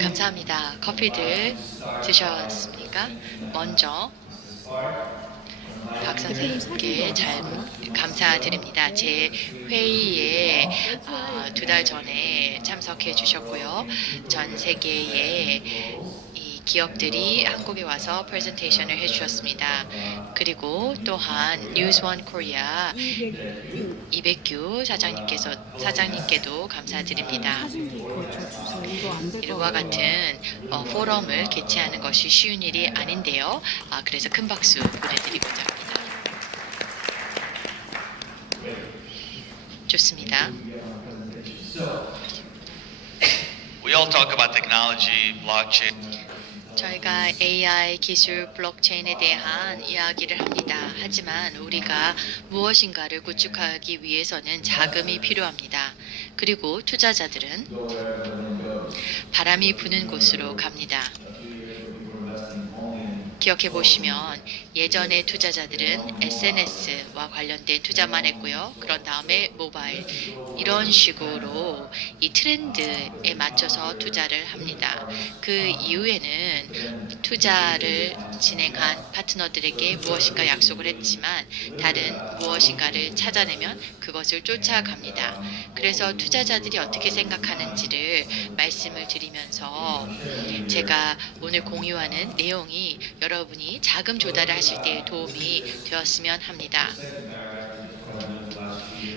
감사합니다. 커피들 드셨습니까? 먼저 박 대표님 사진도 선생님께 어디 잘 있어요? 감사드립니다. 제 회의에 2달 전에 참석해 주셨고요. 전 세계의 이 기업들이 한국에 와서 프레젠테이션을 해주셨습니다. 그리고 또한 뉴스원 코리아 200뷰 이백규 사장님께도 감사드립니다. 사진도 있고 저 주세요. 이거 안 될 것 이와 같아요. 같은 포럼을 개최하는 것이 쉬운 일이 아닌데요. 그래서 큰 박수 보내드리고자 합니다. 좋습니다. We all talk about technology, blockchain. 저희가 AI 기술 블록체인에 대한 이야기를 합니다. 하지만 우리가 무엇인가를 구축하기 위해서는 자금이 필요합니다. 그리고 투자자들은 바람이 부는 곳으로 갑니다. 기억해 보시면 예전의 투자자들은 SNS와 관련된 투자만 했고요. 그런 다음에 모바일 이런 식으로 이 트렌드에 맞춰서 투자를 합니다. 그 이후에는 투자를 진행한 파트너들에게 무엇인가 약속을 했지만 다른 무엇인가를 찾아내면 그것을 쫓아갑니다. 그래서 투자자들이 어떻게 생각하는지를 말씀을 드리면서 제가 오늘 공유하는 내용이 여러분이 자금 조달을 하실 때 도움이 되었으면 합니다.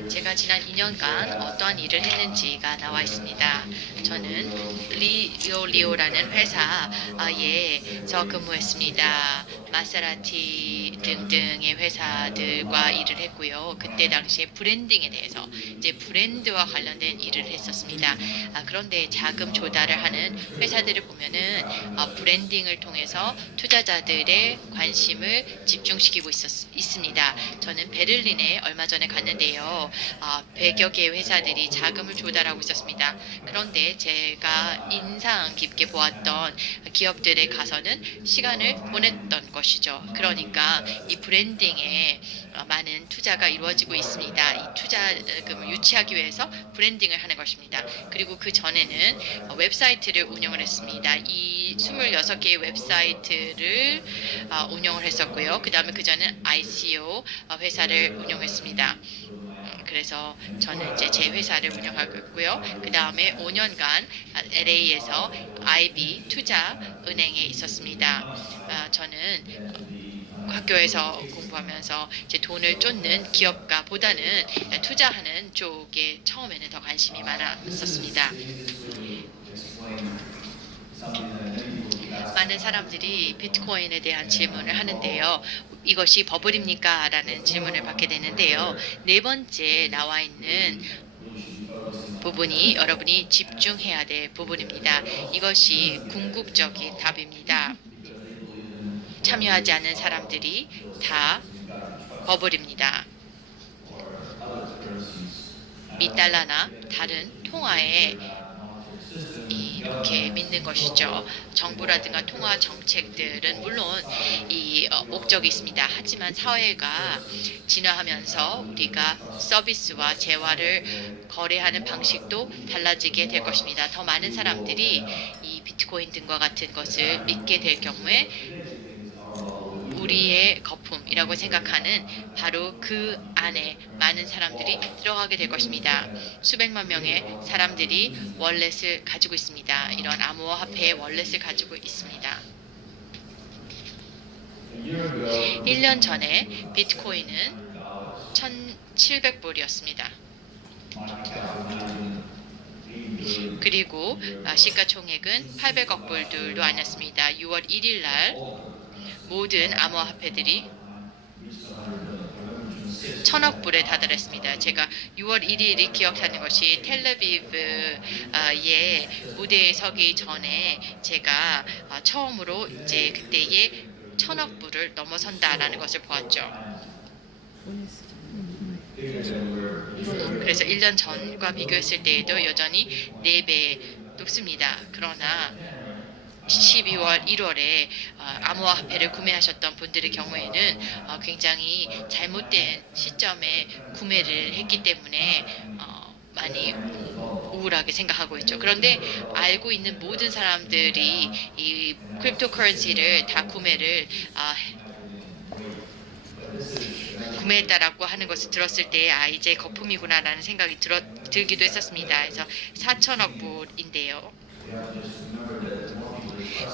제가 지난 2년간 어떠한 일을 했는지가 나와 있습니다. 저는 리오라는 회사에서 근무했습니다. 마세라티 등등의 회사들과 일을 했고요. 그때 당시에 브랜딩에 대해서 이제 브랜드와 관련된 일을 했었습니다. 그런데 자금 조달을 하는 회사들을 보면은 브랜딩을 통해서 투자자들의 관심을 집중시키고 있습니다. 저는 베를린에 얼마 전에 갔는데요. 100여 개의 회사들이 자금을 조달하고 있었습니다. 그런데 제가 인상 깊게 보았던 기업들에 가서는 시간을 보냈던 것이죠. 그러니까 이 브랜딩에 많은 투자가 이루어지고 있습니다. 이 투자금을 유치하기 위해서 브랜딩을 하는 것입니다. 그리고 그 전에는 웹사이트를 운영을 했습니다. 이 26개의 웹사이트를 운영을 했었고요. 그 다음에 그 전에는 ICO 회사를 운영했습니다. 그래서 저는 이제 제 회사를 운영하고 있고요. 그 다음에 5년간 LA에서 IB 투자은행에 있었습니다. 저는 학교에서 공부하면서 제 돈을 쫓는 기업가보다는 투자하는 쪽에 처음에는 더 관심이 많았었습니다. 많은 사람들이 비트코인에 대한 질문을 하는데요. 이것이 버블입니까? 라는 질문을 받게 되는데요. 네 번째 나와 있는 부분이 여러분이 집중해야 될 부분입니다. 이것이 궁극적인 답입니다. 참여하지 않는 사람들이 다 버블입니다. 미달러나 다른 통화에 이렇게 믿는 것이죠. 정부라든가 통화 정책들은 물론 이 목적이 있습니다. 하지만 사회가 진화하면서 우리가 서비스와 재화를 거래하는 방식도 달라지게 될 것입니다. 더 많은 사람들이 이 비트코인 등과 같은 것을 믿게 될 경우에 우리의 거품이라고 생각하는 바로 그 안에 많은 사람들이 들어가게 될 것입니다. 수백만 명의 사람들이 월렛을 가지고 있습니다. 이런 암호화폐의 월렛을 가지고 있습니다. 1년 전에 비트코인은 1,700불이었습니다. 그리고 시가총액은 800억 불들도 아니었습니다. 6월 1일 날 모든 암호화폐들이 1,000억 불에 다다랐습니다. 제가 6월 1일이 기억하는 것이 텔레비브의 무대에 서기 전에 제가 처음으로 이제 그때의 1,000억 불을 넘어선다라는 것을 보았죠. 그래서 1년 전과 비교했을 때에도 여전히 4배 높습니다. 그러나 12월, 1월에 암호화폐를 구매하셨던 분들의 경우에는 굉장히 잘못된 시점에 구매를 했기 때문에 많이 우울하게 생각하고 있죠. 그런데 알고 있는 모든 사람들이 이 크립토커런시를 다 구매했다라고 하는 것을 들었을 때 이제 거품이구나라는 생각이 들기도 했었습니다. 그래서 4천억 불인데요.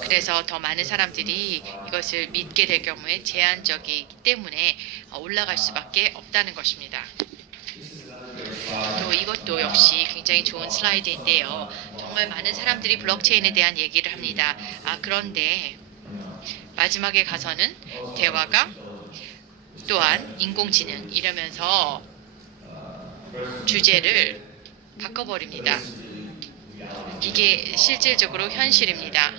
그래서 더 많은 사람들이 이것을 믿게 될 경우에 제한적이기 때문에 올라갈 수밖에 없다는 것입니다. 또 이것도 역시 굉장히 좋은 슬라이드인데요. 정말 많은 사람들이 블록체인에 대한 얘기를 합니다. 그런데 마지막에 가서는 대화가 또한 인공지능 이러면서 주제를 바꿔버립니다. 이게 실질적으로 현실입니다.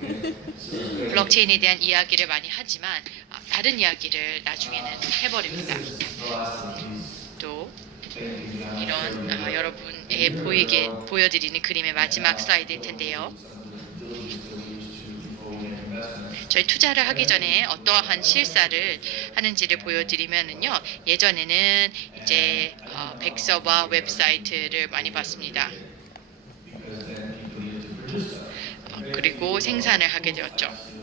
블록체인에 대한 이야기를 많이 하지만 다른 이야기를 나중에는 해버립니다. 또 이런 여러분에 보여드리는 그림의 마지막 슬라이드일 텐데요. 저희 투자를 하기 전에 어떠한 실사를 하는지를 보여드리면은요. 예전에는 이제 백서와 웹사이트를 많이 봤습니다. 그리고 생산을 하게 되었죠.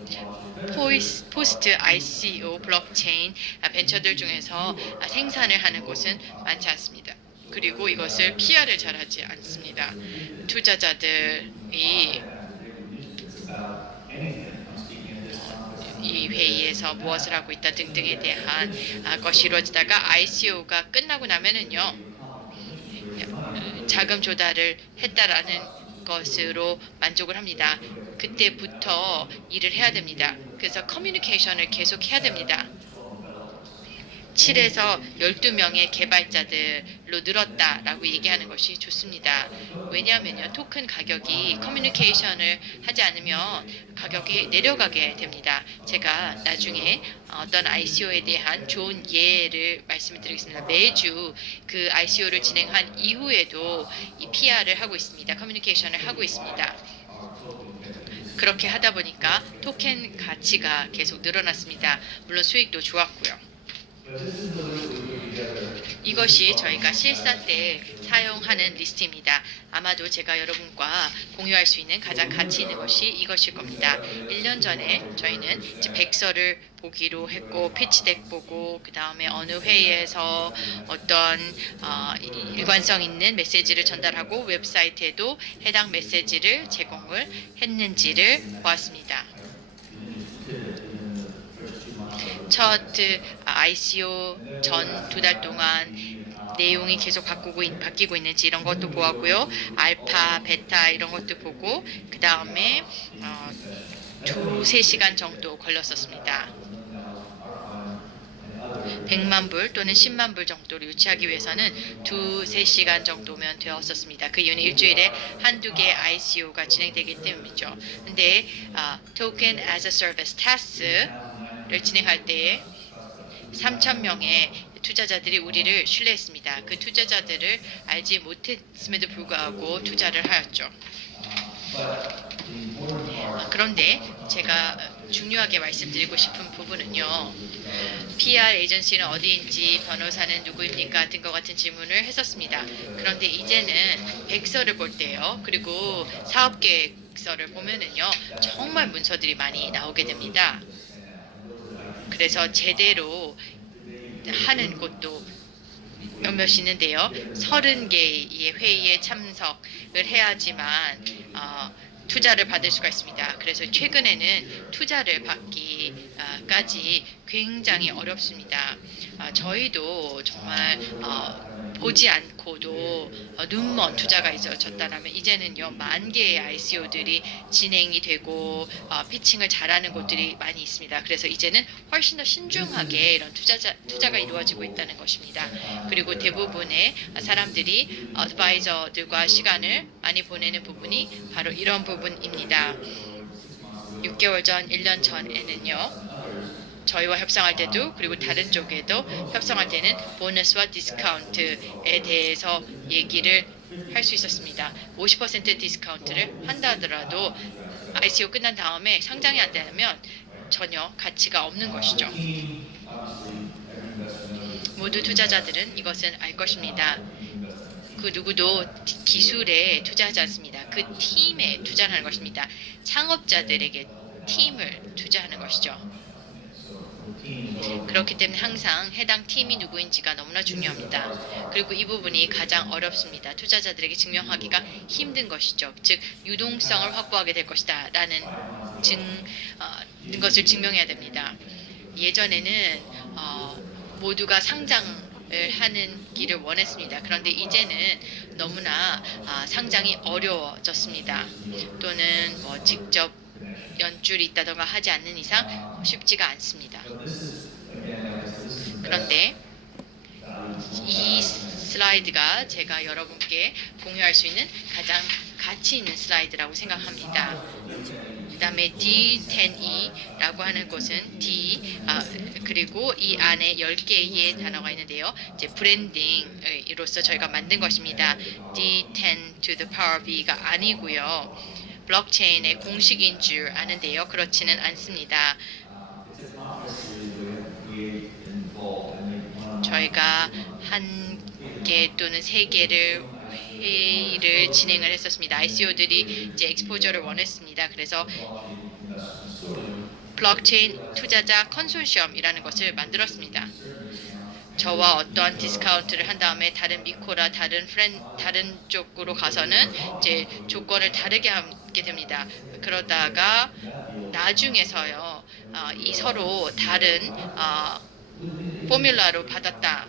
포스트 ICO 블록체인 벤처들 중에서 생산을 하는 곳은 많지 않습니다. 그리고 이것을 PR을 잘하지 않습니다. 투자자들이 이 회의에서 무엇을 하고 있다 등등에 대한 것이 이루어지다가 ICO가 끝나고 나면은요 자금 조달을 했다라는 것으로 만족을 합니다. 그때부터 일을 해야 됩니다. 그래서 커뮤니케이션을 계속 해야 됩니다. 7에서 12명의 개발자들로 늘었다라고 얘기하는 것이 좋습니다. 왜냐하면요, 토큰 가격이 커뮤니케이션을 하지 않으면 가격이 내려가게 됩니다. 제가 나중에 어떤 ICO에 대한 좋은 예를 말씀을 드리겠습니다. 매주 그 ICO를 진행한 이후에도 이 PR을 하고 있습니다. 커뮤니케이션을 하고 있습니다. 그렇게 하다 보니까 토큰 가치가 계속 늘어났습니다. 물론 수익도 좋았고요. 이것이 저희가 실사 때 사용하는 리스트입니다. 아마도 제가 여러분과 공유할 수 있는 가장 가치 있는 것이 이것일 겁니다. 1년 전에 저희는 이제 백서를 보기로 했고 피치덱 보고 그 다음에 어느 회의에서 어떤 일관성 있는 메시지를 전달하고 웹사이트에도 해당 메시지를 제공을 했는지를 보았습니다. 첫 ICO 전 2달 동안 내용이 계속 바뀌고 있는지 이런 것도 보았고요. 알파, 베타 이런 것도 보고 그 다음에 2-3시간 정도 걸렸었습니다. 100만 불 또는 10만 불 정도로 유치하기 위해서는 2-3시간 정도면 되었었습니다. 그 이유는 일주일에 한두 개 ICO가 진행되기 때문이죠. 근데 Token as a Service TAS를 진행할 때에 3,000명의 투자자들이 우리를 신뢰했습니다. 그 투자자들을 알지 못했음에도 불구하고 투자를 하였죠. 그런데 제가 중요하게 말씀드리고 싶은 부분은요. PR 에이전시는 어디인지 변호사는 누구입니까? 등과 같은 질문을 했었습니다. 그런데 이제는 백서를 볼 때요. 그리고 사업계획서를 보면은요. 정말 문서들이 많이 나오게 됩니다. 그래서 제대로 하는 곳도 몇몇 있는데요. 30개의 회의에 참석을 해야지만 투자를 받을 수가 있습니다. 그래서 최근에는 투자를 받기까지 굉장히 어렵습니다. 저희도 정말 보지 않고도 눈먼 투자가 있어졌다면 이제는요 10,000개의 ICO들이 진행이 되고 피칭을 잘하는 곳들이 많이 있습니다. 그래서 이제는 훨씬 더 신중하게 이런 투자가 이루어지고 있다는 것입니다. 그리고 대부분의 사람들이 어드바이저들과 시간을 많이 보내는 부분이 바로 이런 부분입니다. 6개월 전, 1년 전에는요. 저희와 협상할 때도 그리고 다른 쪽에도 협상할 때는 보너스와 디스카운트에 대해서 얘기를 할 수 있었습니다. 50% 디스카운트를 한다 하더라도 ICO 끝난 다음에 상장이 안 되면 전혀 가치가 없는 것이죠. 모두 투자자들은 이것은 알 것입니다. 그 누구도 기술에 투자하지 않습니다. 그 팀에 투자하는 것입니다. 창업자들에게 팀을 투자하는 것이죠. 그렇기 때문에 항상 해당 팀이 누구인지가 너무나 중요합니다. 그리고 이 부분이 가장 어렵습니다. 투자자들에게 증명하기가 힘든 것이죠. 즉 유동성을 확보하게 될 것이다 라는 것을 증명해야 됩니다. 예전에는 모두가 상장을 하는 길을 원했습니다. 그런데 이제는 너무나 상장이 어려워졌습니다. 또는 뭐 직접 연줄이 있다던가 하지 않는 이상 쉽지가 않습니다. 그런데 이 슬라이드가 제가 여러분께 공유할 수 있는 가장 가치 있는 슬라이드라고 생각합니다. 그 다음에 D10E라고 하는 것은 그리고 이 안에 10개의 단어가 있는데요. 이제 브랜딩으로서 저희가 만든 것입니다. D10 to the power B가 아니고요. 블록체인의 공식인 줄 아는데요. 그렇지는 않습니다. 저희가 한 개 또는 세 개를 회의를 진행을 했었습니다. ICO들이 이제 엑스포저를 원했습니다. 그래서 블록체인 투자자 컨소시엄이라는 것을 만들었습니다. 저와 어떠한 디스카운트를 한 다음에 다른 미코라 다른 쪽으로 가서는 이제 조건을 다르게 하게 됩니다. 그러다가 나중에서요 이 서로 다른 포뮬라로 받았다.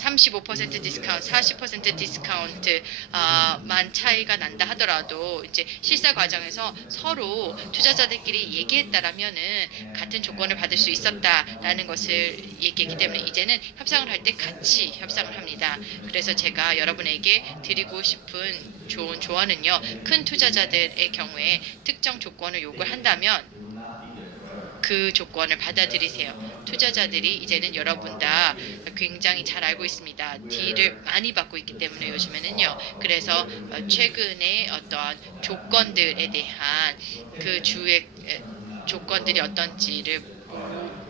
35% 디스카운트, 40% 디스카운트만 차이가 난다 하더라도 이제 실사 과정에서 서로 투자자들끼리 얘기했다라면은 같은 조건을 받을 수 있었다라는 것을 얘기했기 때문에 이제는 협상을 할 때 같이 협상을 합니다. 그래서 제가 여러분에게 드리고 싶은 좋은 조언은요. 큰 투자자들의 경우에 특정 조건을 요구한다면 그 조건을 받아들이세요. 투자자들이 이제는 여러분 다 굉장히 잘 알고 있습니다. 딜을 많이 받고 있기 때문에 요즘에는요. 그래서 최근에 어떠한 조건들에 대한 그 주의 조건들이 어떤지를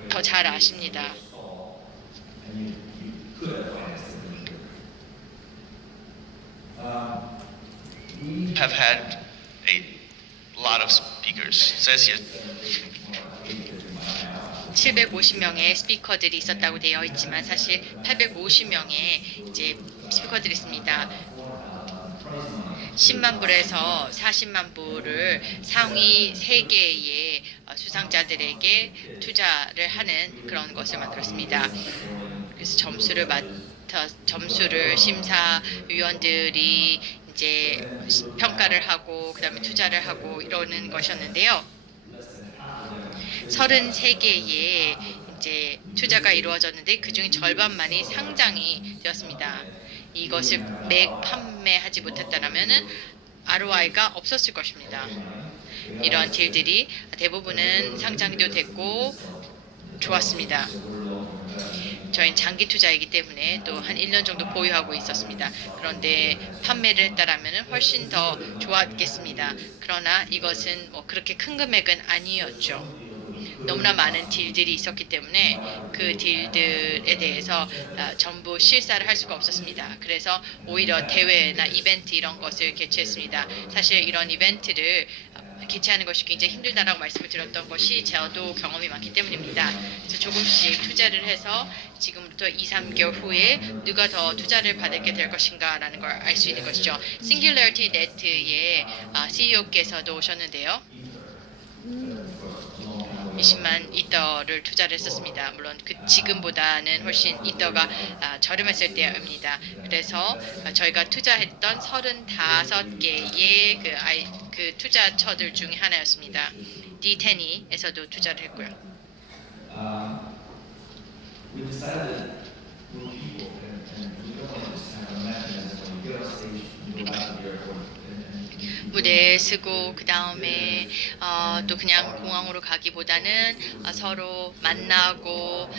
더 잘 아십니다. Have had a lot of speakers. It says here 750명의 스피커들이 있었다고 되어 있지만 사실 850명의 이제 스피커들이 있습니다. 10만 불에서 40만 불을 상위 3개의 수상자들에게 투자를 하는 그런 것을 만들었습니다. 그래서 점수를 심사위원들이 이제 평가를 하고 그다음에 투자를 하고 이러는 것이었는데요. 33개의 이제 투자가 이루어졌는데 그중 절반만이 상장이 되었습니다. 이것을 매각 판매하지 못했다라면은 ROI가 없었을 것입니다. 이러한 딜들이 대부분은 상장도 됐고 좋았습니다. 저희는 장기 투자이기 때문에 또 한 1년 정도 보유하고 있었습니다. 그런데 판매를 했다라면 훨씬 더 좋았겠습니다. 그러나 이것은 뭐 그렇게 큰 금액은 아니었죠. 너무나 많은 딜들이 있었기 때문에 그 딜들에 대해서 전부 실사를 할 수가 없었습니다. 그래서 오히려 대회나 이벤트 이런 것을 개최했습니다. 사실 이런 이벤트를 개최하는 것이 굉장히 힘들다라고 말씀을 드렸던 것이 저도 경험이 많기 때문입니다. 그래서 조금씩 투자를 해서 지금부터 2, 3개월 후에 누가 더 투자를 받게 될 것인가라는 걸 알 수 있는 것이죠. Singularity Net의 CEO께서도 오셨는데요. 20만 이더를 투자를 했었습니다. 물론 지금보다는 훨씬 이더가 저렴했을 때입니다. 그래서 저희가 투자했던 35개의 그 투자처들 중에 하나였습니다. D10E에서도 투자를 했고요. We decided to move people and we don't want to just have a mechanism when you get on stage you go back to the airport. 무대에 쓰고 그 다음에 또 그냥 공항으로 가기보다는 서로 만나고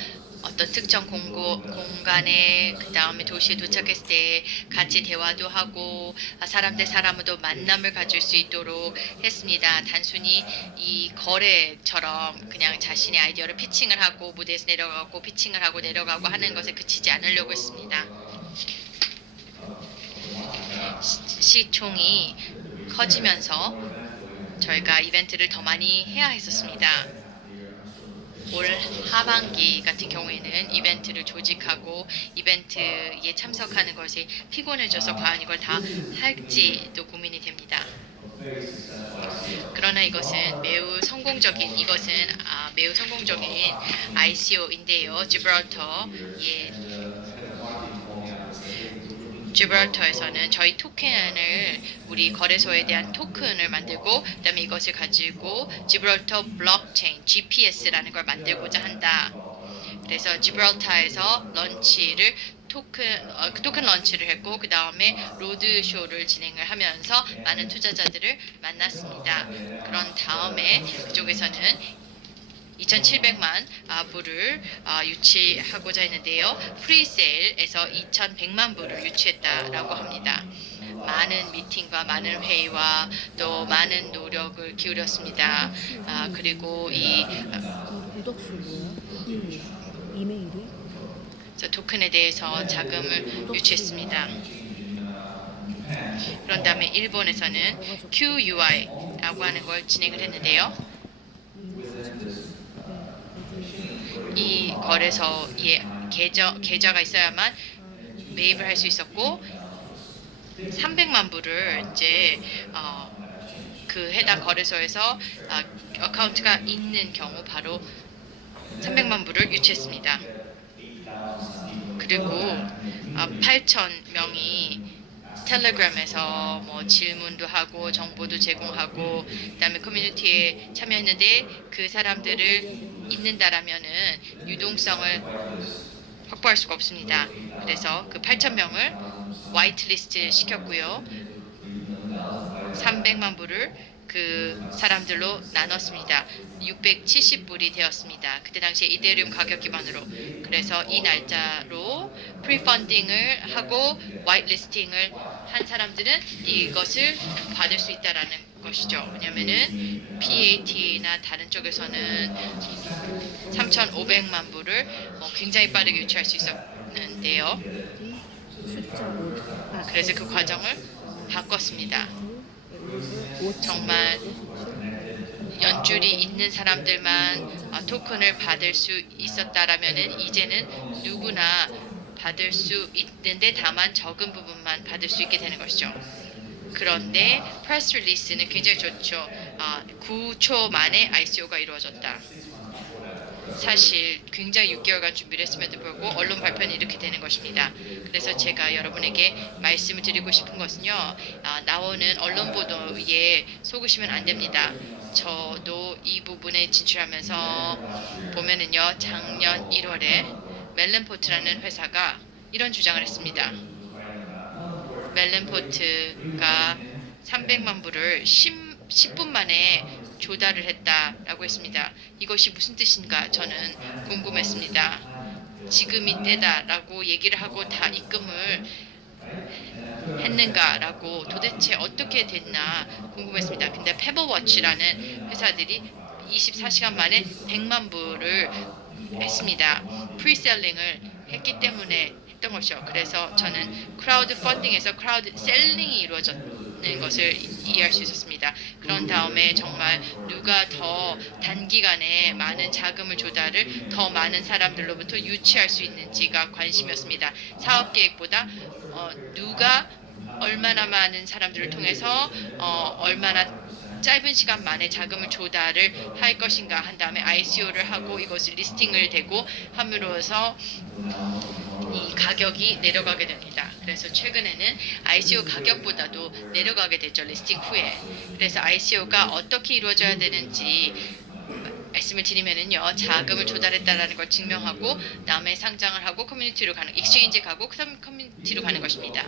어떤 특정 공간에 그 다음에 도시에 도착했을 때 같이 대화도 하고 사람 대 사람으로 만남을 가질 수 있도록 했습니다. 단순히 이 거래처럼 그냥 자신의 아이디어를 피칭을 하고 무대에서 내려가고 피칭을 하고 내려가고 하는 것에 그치지 않으려고 했습니다. 가치총이 커지면서 저희가 이벤트를 더 많이 해야 했었습니다. 올 하반기 같은 경우에는 이벤트를 조직하고 이벤트에 참석하는 것이 피곤해져서 과연 이걸 다 할지도 고민이 됩니다. 그러나 이것은 매우 성공적인 ICO인데요. 지브랄터에서는 저희 토큰을 우리 거래소에 대한 토큰을 만들고 그다음에 이것을 가지고 지브랄터 블록체인 GPS라는 걸 만들고자 한다. 그래서 지브랄터에서 토큰 런치를 했고 그 다음에 로드쇼를 진행을 하면서 많은 투자자들을 만났습니다. 그런 다음에 그쪽에서는 2,700만 불을 유치하고자 했는데요. 프리세일에서 2,100만 불을 유치했다라고 합니다. 많은 미팅과 많은 회의와 또 많은 노력을 기울였습니다. 그리고 이 유독수 뭐야? 이메일이? 토큰에 대해서 자금을 유치했습니다. 그런 다음에 일본에서는 QUI라고 하는 걸 진행을 했는데요. 이 거래소에 계좌가 있어야만 매입을 할 수 있었고 300만 불을 이제 그 해당 거래소에서 어카운트가 있는 경우 바로 300만 불을 유치했습니다. 그리고 8,000명이 텔레그램에서 뭐 질문도 하고 정보도 제공하고 그다음에 커뮤니티에 참여했는데 그 사람들을 잊는다라면은 유동성을 확보할 수가 없습니다. 그래서 그 8,000명을 화이트리스트 시켰고요. 300만 불을 그 사람들로 나눴습니다. 670불이 되었습니다. 그때 당시에 이데리움 가격 기반으로. 그래서 이 날짜로 프리펀딩을 하고 화이트리스팅을 한 사람들은 이것을 받을 수 있다라는 것이죠. 왜냐면은 PAT나 다른 쪽에서는 3,500만 불을 굉장히 빠르게 유치할 수 있었는데요. 숫자 5. 그래서 그 과정을 바꿨습니다. 정말 연줄이 있는 사람들만 토큰을 받을 수 있었다라면은 이제는 누구나 받을 수 있는데 다만 적은 부분만 받을 수 있게 되는 것이죠. 그런데 프레스 릴리스는 굉장히 좋죠. 9초 만에 ICO가 이루어졌다. 사실 굉장히 6개월간 준비를 했음에도 불구하고 언론 발표는 이렇게 되는 것입니다. 그래서 제가 여러분에게 말씀을 드리고 싶은 것은요. 나오는 언론 보도에 속으시면 안 됩니다. 저도 이 부분에 진출하면서 보면은요. 작년 1월에 멜론포트라는 회사가 이런 주장을 했습니다. 멜론포트가 300만 불을 10분 만에 조달을 했다라고 했습니다. 이것이 무슨 뜻인가 저는 궁금했습니다. 지금이 때다라고 얘기를 하고 다 입금을 했는가라고 도대체 어떻게 됐나 궁금했습니다. 근데 페버워치라는 회사들이 24시간 만에 100만 불을 했습니다. 프리셀링을 했기 때문에 했던 것이죠. 그래서 저는 크라우드 펀딩에서 크라우드 셀링이 이루어졌는 것을 이해할 수 있었습니다. 그런 다음에 정말 누가 더 단기간에 많은 자금을 조달을 더 많은 사람들로부터 유치할 수 있는지가 관심이었습니다. 사업 계획보다 누가 얼마나 많은 사람들을 통해서 얼마나 짧은 시간 만에 자금을 조달을 할 것인가 한 다음에 ICO를 하고 이것을 리스팅을 되고 함으로써 이 가격이 내려가게 됩니다. 그래서 최근에는 ICO 가격보다도 내려가게 됐죠. 리스팅 후에. 그래서 ICO가 어떻게 이루어져야 되는지 말씀을 드리면은요. 자금을 조달했다라는 걸 증명하고 다음에 상장을 하고 커뮤니티로 가는 익스체인지 가고 그다음 커뮤니티로 가는 것입니다.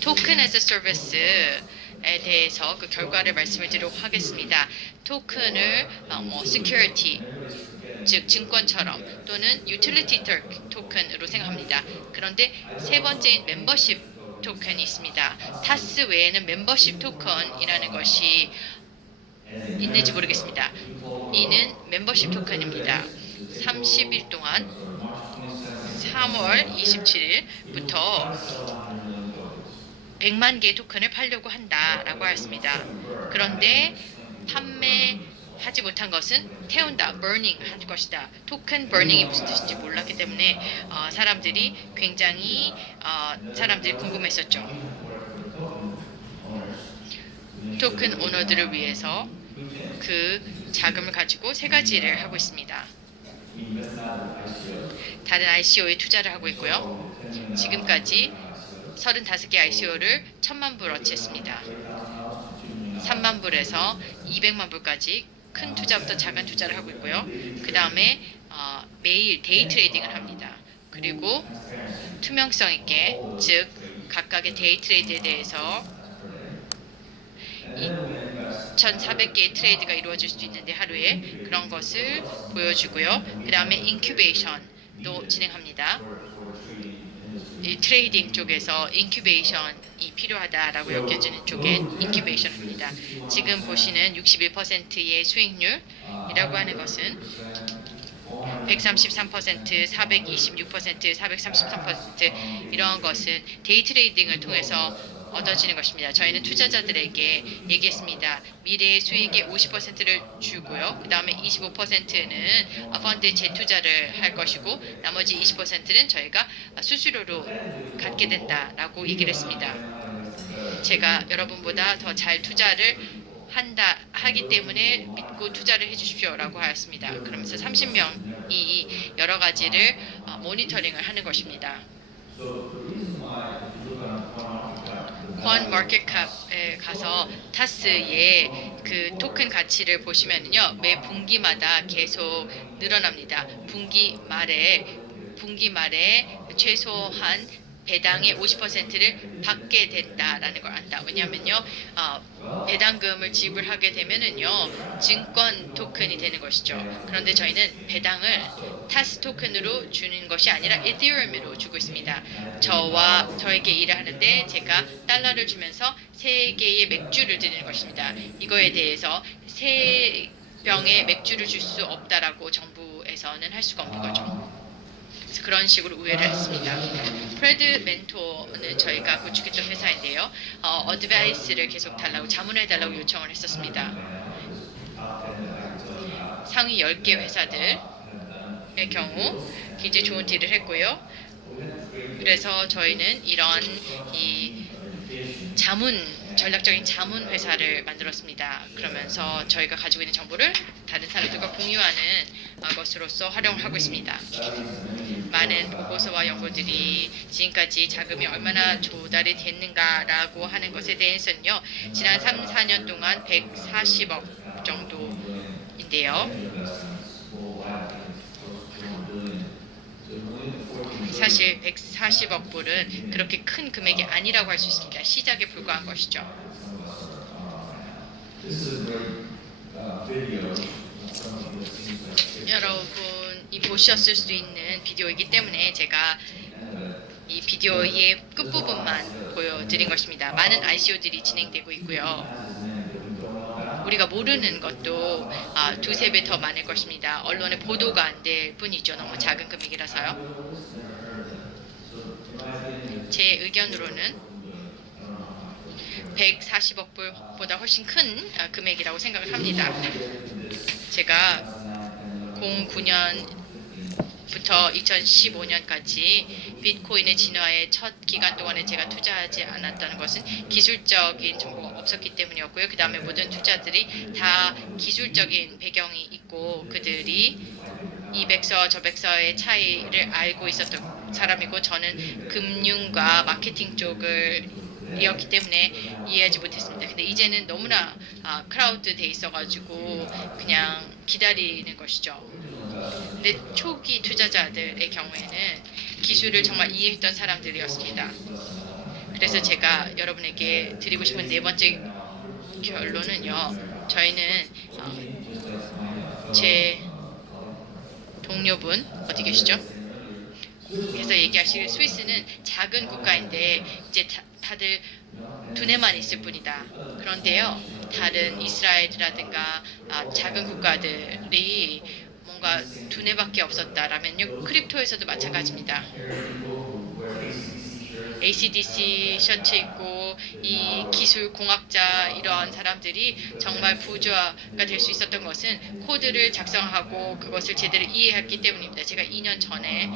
토큰 애스 서비스에 대해서 그 결과를 말씀을 드리도록 하겠습니다. 토큰을 security 즉 증권처럼 또는 유틸리티 토큰으로 생각합니다. 그런데 세 번째인 멤버십 토큰이 있습니다. 타스 외에는 멤버십 토큰이라는 것이 있는지 모르겠습니다. 이는 멤버십 토큰입니다. 30일 동안 3월 27일부터 100만 개의 토큰을 팔려고 한다라고 하였습니다. 그런데 판매하지 못한 것은 태운다, burning 할 것이다. 토큰 burning이 무슨 뜻인지 몰랐기 때문에 사람들이 굉장히 사람들이 궁금했었죠. 토큰 오너들을 위해서 그 자금을 가지고 세 가지를 하고 있습니다. 다른 ICO에 투자를 하고 있고요. 지금까지 35개 ICO를 1000만 불 어치했습니다. 3만 불에서 200만 불까지 큰 투자부터 작은 투자를 하고 있고요. 그 다음에 매일 데이 트레이딩을 합니다. 그리고 투명성 있게, 즉 각각의 데이 트레이드에 대해서 2,400개의 트레이드가 이루어질 수도 있는데 하루에 그런 것을 보여주고요. 그 다음에 인큐베이션도 진행합니다. 이 트레이딩 쪽에서 인큐베이션이 필요하다라고 여겨지는 쪽에 인큐베이션 합니다. 지금 보시는 61%의 수익률이라고 하는 것은 133%, 426%, 433% 이러한 것은 데이 트레이딩을 통해서 얻어지는 것입니다. 저희는 투자자들에게 얘기했습니다. 미래의 수익의 50%를 주고요. 그 다음에 25%는 펀드에 재투자를 할 것이고 나머지 20%는 저희가 수수료로 갖게 된다라고 얘기를 했습니다. 제가 여러분보다 더 잘 투자를 하기 때문에 믿고 투자를 해주십시오라고 하였습니다. 그러면서 30명이 여러 가지를 모니터링을 하는 것입니다. 권 마켓캡에 가서 타스의 그 토큰 가치를 보시면요, 매 분기마다 계속 늘어납니다. 분기 말에 최소한 배당의 50%를 받게 된다라는 걸 안다. 왜냐하면요, 배당금을 지불하게 되면은요, 증권 토큰이 되는 것이죠. 그런데 저희는 배당을 타스 토큰으로 주는 것이 아니라 이더리움으로 주고 있습니다. 저에게 일을 하는데 제가 달러를 주면서 3개의 맥주를 드리는 것입니다. 이거에 대해서 3병의 맥주를 줄 수 없다라고 정부에서는 할 수가 없는 거죠. 그래서 그런 식으로 우회를 했습니다. 프레드 멘토는 저희가 구축했던 회사인데요. 어드바이스를 계속 달라고, 자문해 달라고 요청을 했었습니다. 상위 10개 회사들의 경우 굉장히 좋은 딜을 했고요. 그래서 저희는 이런 전략적인 자문 회사를 만들었습니다. 그러면서 저희가 가지고 있는 정보를 다른 사람들과 공유하는 것으로서 활용을 하고 있습니다. 많은 보고서와 연구들이 지금까지 자금이 얼마나 조달이 됐는가라고 하는 것에 대해서는요, 지난 3, 4년 동안 140억 정도인데요. 사실 140억 불은 그렇게 큰 금액이 아니라고 할 수 있습니다. 시작에 불과한 것이죠. 여러분이 보셨을 수도 있는 비디오이기 때문에 제가 이 비디오의 끝부분만 보여드린 것입니다. 많은 ICO들이 진행되고 있고요. 우리가 모르는 것도 2~3배 더 많을 것입니다. 언론에 보도가 안 될 뿐이죠. 너무 작은 금액이라서요. 제 의견으로는 140억 불보다 훨씬 큰 금액이라고 생각을 합니다. 제가 09년부터 2015년까지 비트코인의 진화의 첫 기간 동안에 제가 투자하지 않았다는 것은 기술적인 정보가 없었기 때문이었고요. 그 다음에 모든 투자들이 다 기술적인 배경이 있고 그들이 이 백서 저 백서의 차이를 알고 있었던 사람이고, 저는 금융과 마케팅 쪽을 이었기 때문에 이해하지 못했습니다. 근데 이제는 너무나 크라우드 돼 있어가지고 그냥 기다리는 것이죠. 근데 초기 투자자들의 경우에는 기술을 정말 이해했던 사람들이었습니다. 그래서 제가 여러분에게 드리고 싶은 네 번째 결론은요, 저희는 제 동료분 어디 계시죠? 그래서 얘기하실 스위스는 작은 국가인데 이제 다들 두뇌만 있을 뿐이다. 그런데요, 다른 이스라엘이라든가 작은 국가들이 뭔가 두뇌밖에 없었다라면요, 크립토에서도 마찬가지입니다. ACDC 셔츠 입고 이 기술 공학자 이러한 사람들이 정말 부조화가 될 수 있었던 것은 코드를 작성하고 그것을 제대로 이해했기 때문입니다. 제가 2년 전에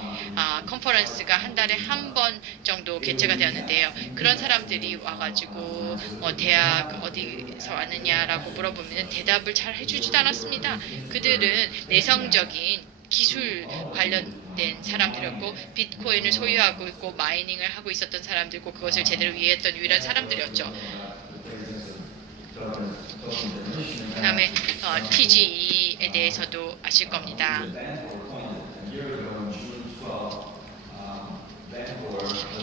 컨퍼런스가 한 달에 한 번 정도 개최가 되었는데요. 그런 사람들이 와가지고 대학 어디서 왔느냐라고 물어보면 대답을 잘 해주지도 않았습니다. 그들은 내성적인 기술 관련된 사람들이었고 비트코인을 소유하고 있고 마이닝을 하고 있었던 사람들이고 그것을 제대로 이해했던 유일한 사람들이었죠. 그 다음에 TGE에 대해서도 아실 겁니다.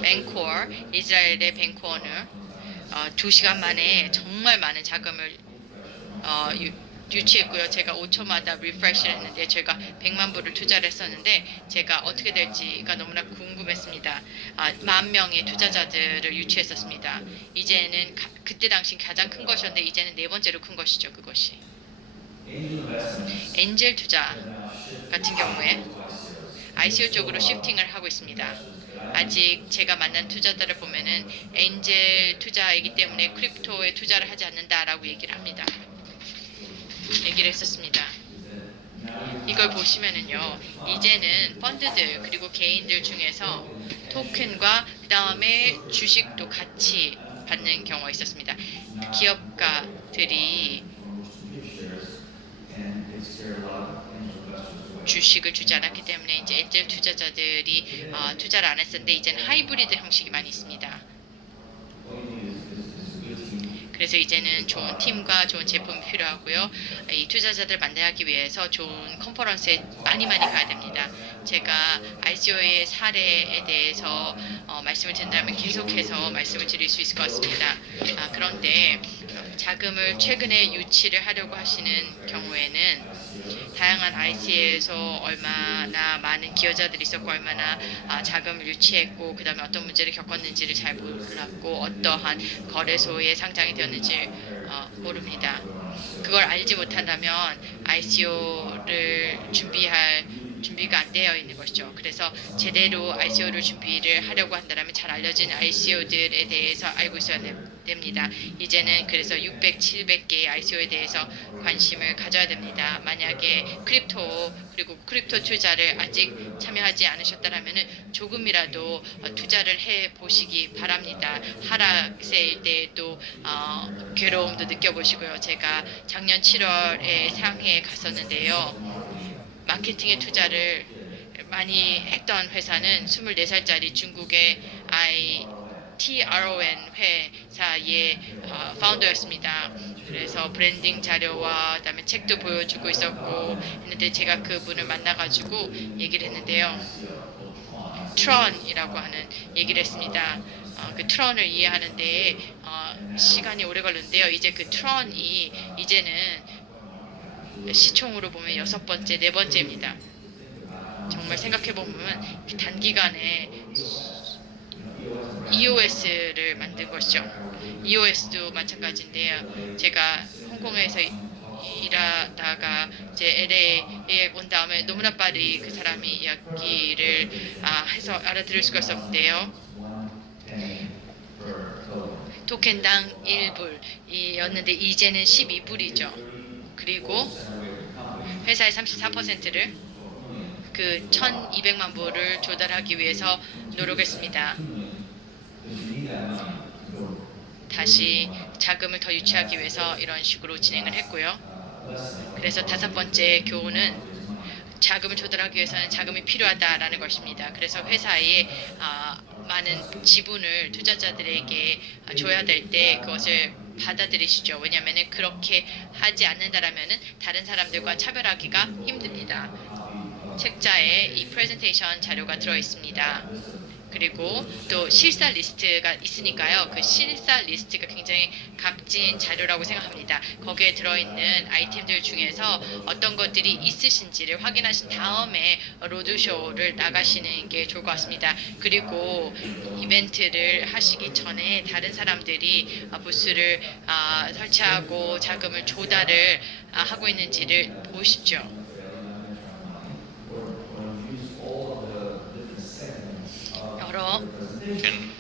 벤코어, 이스라엘의 벤코어는 2시간 만에 정말 많은 자금을 유치했고요. 제가 5초마다 리프레시를 했는데 제가 100만 불을 투자를 했었는데 제가 어떻게 될지가 너무나 궁금했습니다. 10,000명의 투자자들을 유치했었습니다. 이제는 그때 당시 가장 큰 것이었는데 이제는 네 번째로 큰 것이죠. 그것이 엔젤 투자 같은 경우에 ICO 쪽으로 시프팅을 하고 있습니다. 아직 제가 만난 투자자를 보면은 엔젤 투자이기 때문에 크립토에 투자를 하지 않는다라고 얘기를 했었습니다. 이걸 보시면은요, 이제는 펀드들 그리고 개인들 중에서 토큰과 그 다음에 주식도 같이 받는 경우가 있었습니다. 기업가들이 주식을 주지 않았기 때문에 이제 엔젤 투자자들이 투자를 안 했었는데 이제는 하이브리드 형식이 많이 있습니다. 그래서 이제는 좋은 팀과 좋은 제품이 필요하고요. 이 투자자들 만나기 위해서 좋은 컨퍼런스에 많이 가야 됩니다. 제가 ICO의 사례에 대해서 말씀을 드린다면 계속해서 말씀을 드릴 수 있을 것 같습니다. 그런데 자금을 최근에 유치를 하려고 하시는 경우에는 다양한 IC에서 얼마나 많은 기여자들이 있었고 얼마나 자금을 유치했고 그 다음에 어떤 문제를 겪었는지를 잘 몰랐고 어떠한 거래소에 상장이 되었는지 모릅니다. 그걸 알지 못한다면 ICO를 준비가 안 되어 있는 것이죠. 그래서 제대로 ICO를 준비를 하려고 한다면 잘 알려진 ICO들에 대해서 알고 있어야 됩니다. 이제는 그래서 600, 700개의 ICO에 대해서 관심을 가져야 됩니다. 만약에 크립토 그리고 크립토 투자를 아직 참여하지 않으셨다면 조금이라도 투자를 해 보시기 바랍니다. 하락세일 때도 괴로움도 느껴보시고요. 제가 작년 7월에 상해에 갔었는데요. 마케팅에 투자를 많이 했던 회사는 24살짜리 중국의 TRON 회사의 파운더였습니다. 그래서 브랜딩 자료와 그다음에 책도 보여주고 있었고 했는데 제가 그분을 만나가지고 얘기를 했는데요. 트론이라고 하는 얘기를 했습니다. 그 트론을 이해하는데 시간이 오래 걸렸는데요. 이제 그 트론이 이제는 시총으로 보면 6번째, 4번째입니다. 정말 생각해보면 단기간에 EOS를 만든 것이죠. EOS도 마찬가지인데요. 제가 홍콩에서 일하다가 이제 LA에 온 다음에 너무나 빨리 그 사람이 이야기를 해서 알아들을 수가 없었는데요. 토큰당 1불이었는데 이제는 12불이죠. 그리고 회사의 34%를 그 1,200만 불을 조달하기 위해서 노력했습니다. 다시 자금을 더 유치하기 위해서 이런 식으로 진행을 했고요. 그래서 5번째 교훈은 자금을 조달하기 위해서는 자금이 필요하다라는 것입니다. 그래서 회사에 많은 지분을 투자자들에게 줘야 될 때 그것을 받아들이시죠. 왜냐하면 그렇게 하지 않는다라면 다른 사람들과 차별하기가 힘듭니다. 책자에 이 프레젠테이션 자료가 들어 있습니다. 그리고 또 실사 리스트가 있으니까요. 그 실사 리스트가 굉장히 값진 자료라고 생각합니다. 거기에 들어있는 아이템들 중에서 어떤 것들이 있으신지를 확인하신 다음에 로드쇼를 나가시는 게 좋을 것 같습니다. 그리고 이벤트를 하시기 전에 다른 사람들이 부스를 설치하고 자금을 조달을 하고 있는지를 보십시오. 여러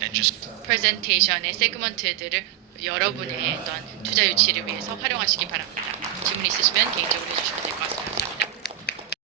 and just 프레젠테이션의 세그먼트들을 여러분의 어떤 투자 유치를 위해서 활용하시기 바랍니다. 질문 있으시면 개인적으로 해주시면 됩니다.